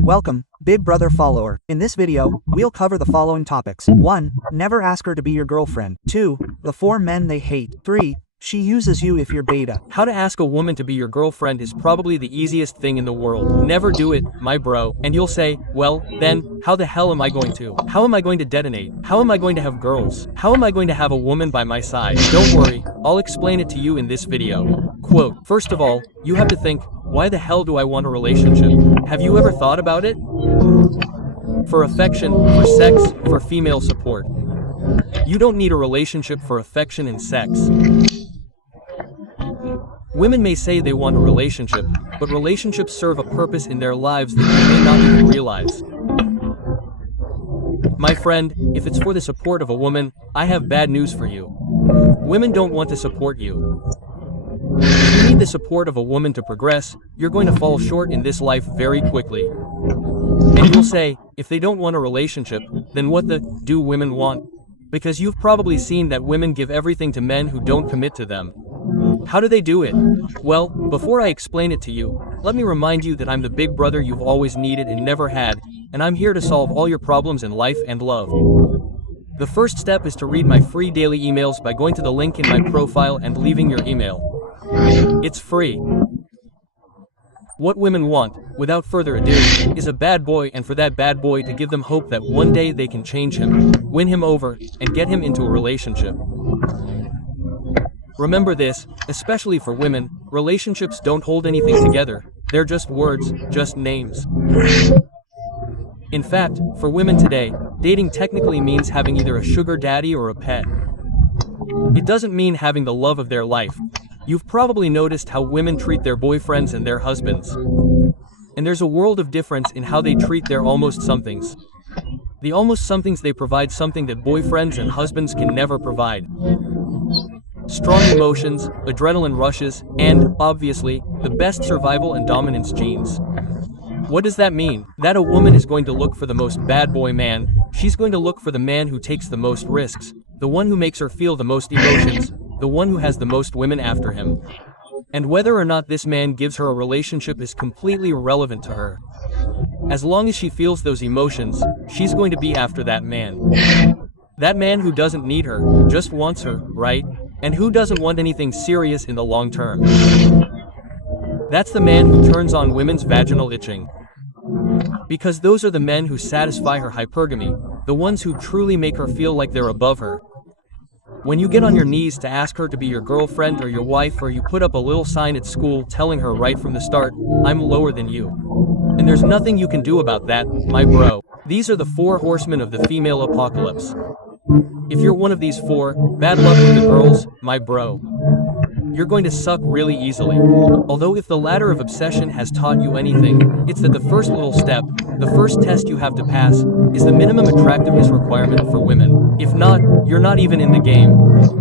Welcome, Big Brother follower. In this video, we'll cover the following topics. 1. Never ask her to be your girlfriend. 2. The 4 men they hate. 3. She uses you if you're beta. How to ask a woman to be your girlfriend is probably the easiest thing in the world. Never do it, my bro. And you'll say, well, then, how the hell am I going to? How am I going to detonate? How am I going to have girls? How am I going to have a woman by my side? Don't worry, I'll explain it to you in this video. Quote, first of all, you have to think, why the hell do I want a relationship? Have you ever thought about it? For affection, for sex, for female support. You don't need a relationship for affection and sex. Women may say they want a relationship, but relationships serve a purpose in their lives that you may not even realize. My friend, if it's for the support of a woman, I have bad news for you. Women don't want to support you. If you need the support of a woman to progress, you're going to fall short in this life very quickly. And you'll say, if they don't want a relationship, then what the do women want? Because you've probably seen that women give everything to men who don't commit to them. How do they do it? Well, before I explain it to you, let me remind you that I'm the big brother you've always needed and never had, and I'm here to solve all your problems in life and love. The first step is to read my free daily emails by going to the link in my profile and leaving your email. It's free. What women want, without further ado, is a bad boy, and for that bad boy to give them hope that one day they can change him, win him over, and get him into a relationship. Remember this, especially for women, relationships don't hold anything together, they're just words, just names. In fact, for women today, dating technically means having either a sugar daddy or a pet. It doesn't mean having the love of their life. You've probably noticed how women treat their boyfriends and their husbands. And there's a world of difference in how they treat their almost somethings. The almost somethings they provide something that boyfriends and husbands can never provide. Strong emotions, adrenaline rushes, and, obviously, the best survival and dominance genes. What does that mean? That a woman is going to look for the most bad boy man, she's going to look for the man who takes the most risks, the one who makes her feel the most emotions, the one who has the most women after him. And whether or not this man gives her a relationship is completely irrelevant to her. As long as she feels those emotions, she's going to be after that man. That man who doesn't need her, just wants her, right? And who doesn't want anything serious in the long term? That's the man who turns on women's vaginal itching. Because those are the men who satisfy her hypergamy, the ones who truly make her feel like they're above her. When you get on your knees to ask her to be your girlfriend or your wife, or you put up a little sign at school telling her right from the start, I'm lower than you. And there's nothing you can do about that, my bro. These are the 4 horsemen of the female apocalypse. If you're one of these 4, bad luck with the girls, my bro. You're going to suck really easily. Although if the ladder of obsession has taught you anything, it's that the first little step, the first test you have to pass, is the minimum attractiveness requirement for women. If not, you're not even in the game.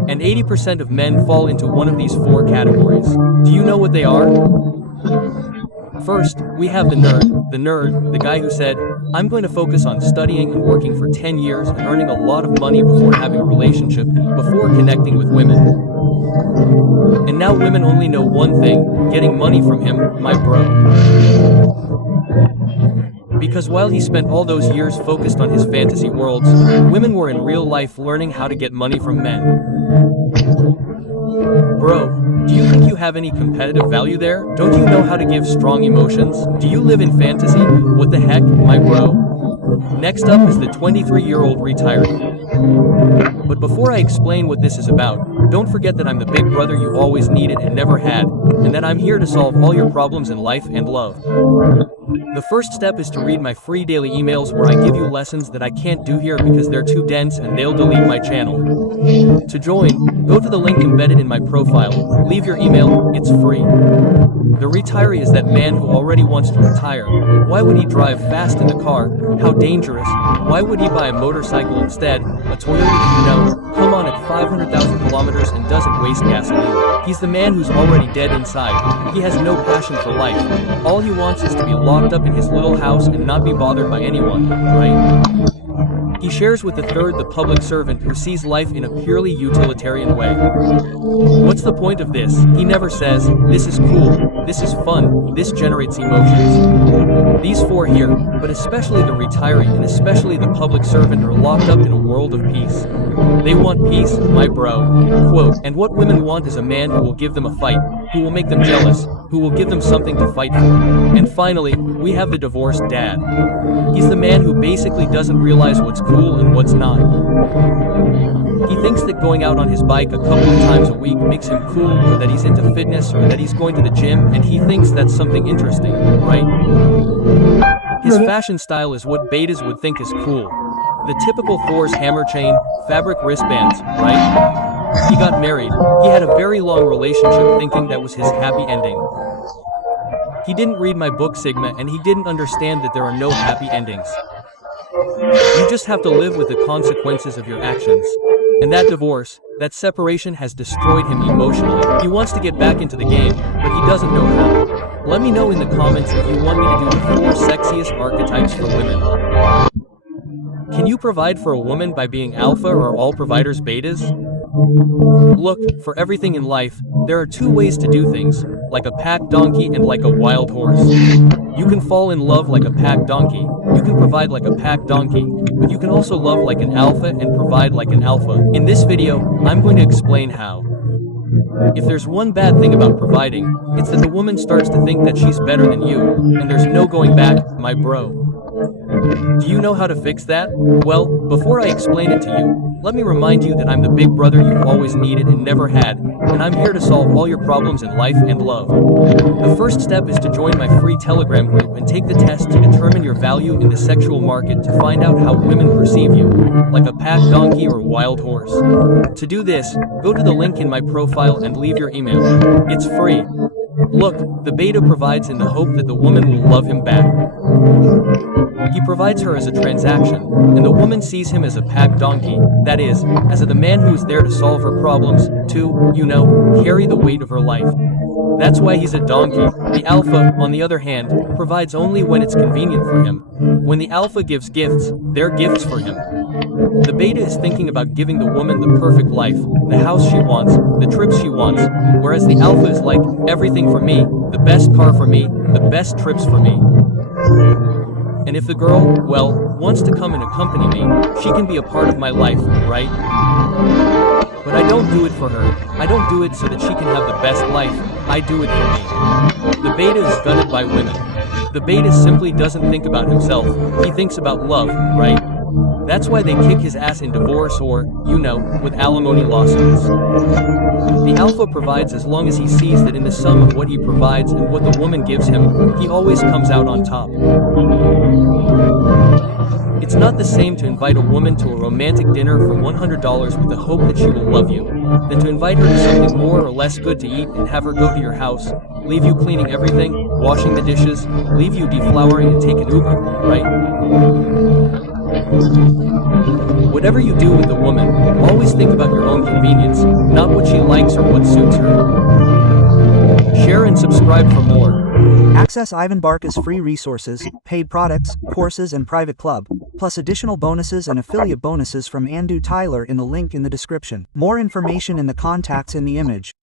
And 80% of men fall into one of these 4 categories. Do you know what they are? First, we have the nerd, the guy who said, I'm going to focus on studying and working for 10 years and earning a lot of money before having a relationship, before connecting with women. And now women only know one thing, getting money from him, my bro. Because while he spent all those years focused on his fantasy worlds, women were in real life learning how to get money from men. Bro, do you think you have any competitive value there? Don't you know how to give strong emotions? Do you live in fantasy? What the heck, my bro? Next up is the 23-year-old retiree. But before I explain what this is about, don't forget that I'm the big brother you always needed and never had, and that I'm here to solve all your problems in life and love. The first step is to read my free daily emails where I give you lessons that I can't do here because they're too dense and they'll delete my channel. To join, go to the link embedded in my profile, leave your email, it's free. The retiree is that man who already wants to retire. Why would he drive fast in the car? How dangerous. Why would he buy a motorcycle instead? A Toyota that you know, come on at 500,000 kilometers and doesn't waste gasoline. He's the man who's already dead inside. He has no passion for life. All he wants is to be locked up in his little house and not be bothered by anyone, right? He shares with the third the public servant who sees life in a purely utilitarian way. What's the point of this? He never says, this is cool, this is fun, this generates emotions. These four here, but especially the retiree and especially the public servant, are locked up in a world of peace. They want peace, my bro. Quote, and what women want is a man who will give them a fight, who will make them jealous, who will give them something to fight for. And finally, we have the divorced dad. He's the man who basically doesn't realize what's cool and what's not. He thinks that going out on his bike a couple of times a week makes him cool, or that he's into fitness, or that he's going to the gym, and he thinks that's something interesting, right? His fashion style is what betas would think is cool. The typical Thor's hammer chain, fabric wristbands, right? He got married. He had a very long relationship thinking that was his happy ending. He didn't read my book Sigma, and he didn't understand that there are no happy endings. You just have to live with the consequences of your actions. And that divorce, that separation has destroyed him emotionally. He wants to get back into the game, but he doesn't know how. Let me know in the comments if you want me to do the 4 sexiest archetypes for women. Can you provide for a woman by being alpha, or are all providers betas? Look, for everything in life, there are 2 ways to do things, like a pack donkey and like a wild horse. You can fall in love like a pack donkey, you can provide like a pack donkey, but you can also love like an alpha and provide like an alpha. In this video, I'm going to explain how. If there's one bad thing about providing, it's that the woman starts to think that she's better than you, and there's no going back, my bro. Do you know how to fix that? Well, before I explain it to you, let me remind you that I'm the big brother you've always needed and never had, and I'm here to solve all your problems in life and love. The first step is to join my free Telegram group and take the test to determine your value in the sexual market to find out how women perceive you, like a pack donkey or wild horse. To do this, go to the link in my profile and leave your email. It's free. Look, the beta provides in the hope that the woman will love him back. He provides her as a transaction, and the woman sees him as a pack donkey, that is, as the man who is there to solve her problems, to, carry the weight of her life. That's why he's a donkey. The alpha, on the other hand, provides only when it's convenient for him. When the alpha gives gifts, they're gifts for him. The beta is thinking about giving the woman the perfect life, the house she wants, the trips she wants, whereas the alpha is like, everything for me, the best car for me, the best trips for me. And if the girl, wants to come and accompany me, she can be a part of my life, right? But I don't do it for her. I don't do it so that she can have the best life. I do it for me. The beta is gutted by women. The beta simply doesn't think about himself. He thinks about love, right? That's why they kick his ass in divorce or, with alimony lawsuits. The alpha provides as long as he sees that in the sum of what he provides and what the woman gives him, he always comes out on top. It's not the same to invite a woman to a romantic dinner for $100 with the hope that she will love you, than to invite her to something more or less good to eat and have her go to your house, leave you cleaning everything, washing the dishes, leave you deflowering and take an Uber, right? Whatever you do with the woman, always think about your own convenience, not what she likes or what suits her. Share and subscribe for more. Access Ivan Barca's free resources, paid products, courses and private club, plus additional bonuses and affiliate bonuses from Andrew Tyler in the link in the description. More information in the contacts in the image.